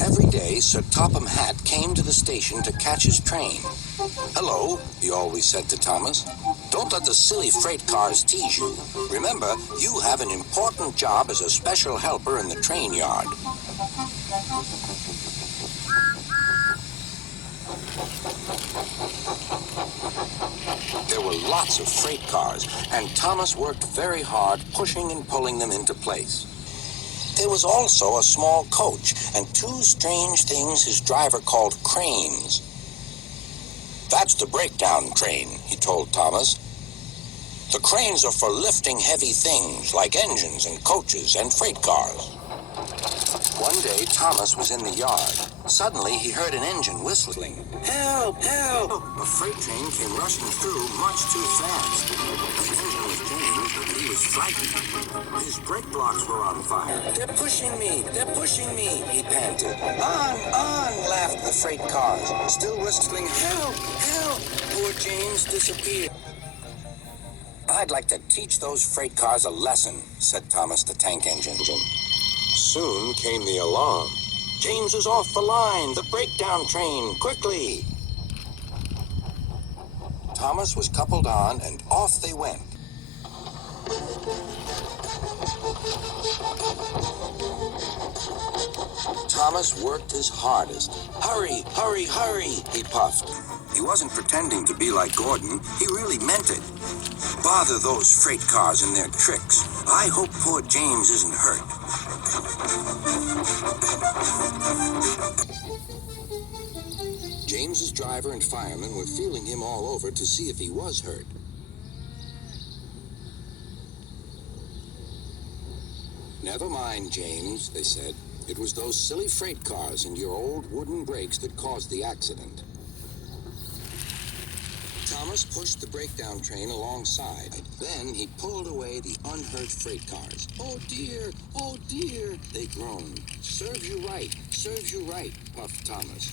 Every day, Sir Topham Hatt came to the station to catch his train. "Hello," he always said to Thomas. "Don't let the silly freight cars tease you. Remember, you have an important job as a special helper in the train yard." There were lots of freight cars, and Thomas worked very hard pushing and pulling them into place. There was also a small coach and two strange things his driver called cranes. "That's the breakdown train," he told Thomas. "The cranes are for lifting heavy things like engines and coaches and freight cars." One day, Thomas was in the yard. Suddenly, he heard an engine whistling. "Help! Help!" A freight train came rushing through much too fast. The engine was jammed, but he was frightened. His brake blocks were on fire. "They're pushing me! They're pushing me!" he panted. On! Laughed the freight cars, still whistling, "Help! Help!" Poor James disappeared. "I'd like to teach those freight cars a lesson," said Thomas the tank engine. Soon came the alarm. "James is off the line! The breakdown train! Quickly!" Thomas was coupled on, and off they went. Thomas worked his hardest. "Hurry, hurry, hurry," he puffed. He wasn't pretending to be like Gordon. He really meant it. "Bother those freight cars and their tricks. I hope poor James isn't hurt." James's driver and firemen were feeling him all over to see if he was hurt. "Never mind, James," they said. "It was those silly freight cars and your old wooden brakes that caused the accident." Thomas pushed the breakdown train alongside. Then he pulled away the unhurt freight cars. "Oh dear, they groaned. "Serves you right, puffed Thomas.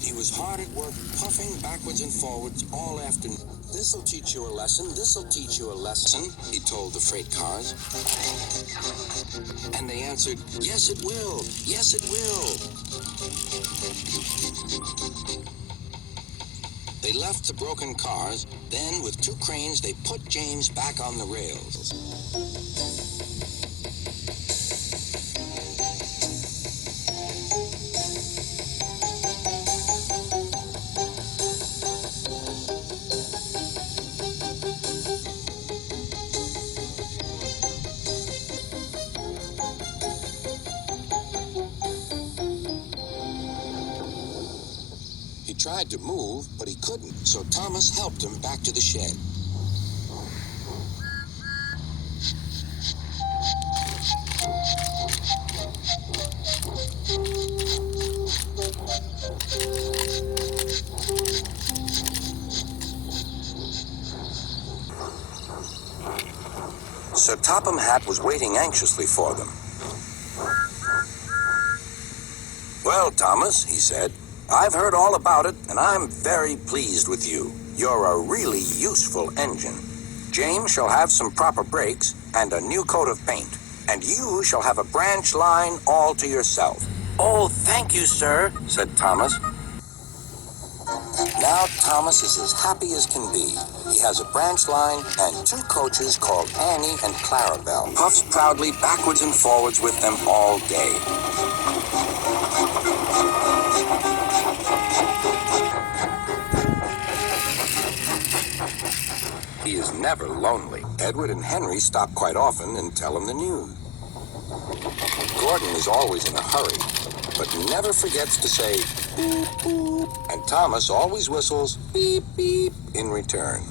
He was hard at work, puffing backwards and forwards all afternoon. "This'll teach you a lesson, he told the freight cars. And they answered, yes it will. They left the broken cars. Then, with two cranes, they put James back on the rails. He tried to move, but he couldn't, so Thomas helped him back to the shed. Sir Topham Hatt was waiting anxiously for them. "Well, Thomas," he said, "I've heard all about it, and I'm very pleased with you. You're a really useful engine. James shall have some proper brakes and a new coat of paint, and you shall have a branch line all to yourself." "Oh, thank you, sir," said Thomas. Now Thomas is as happy as can be. He has a branch line and two coaches called Annie and Clarabelle. Puffs proudly backwards and forwards with them all day. He is never lonely. Edward and Henry stop quite often and tell him the news. Gordon is always in a hurry, but never forgets to say beep, beep, and Thomas always whistles beep, beep in return.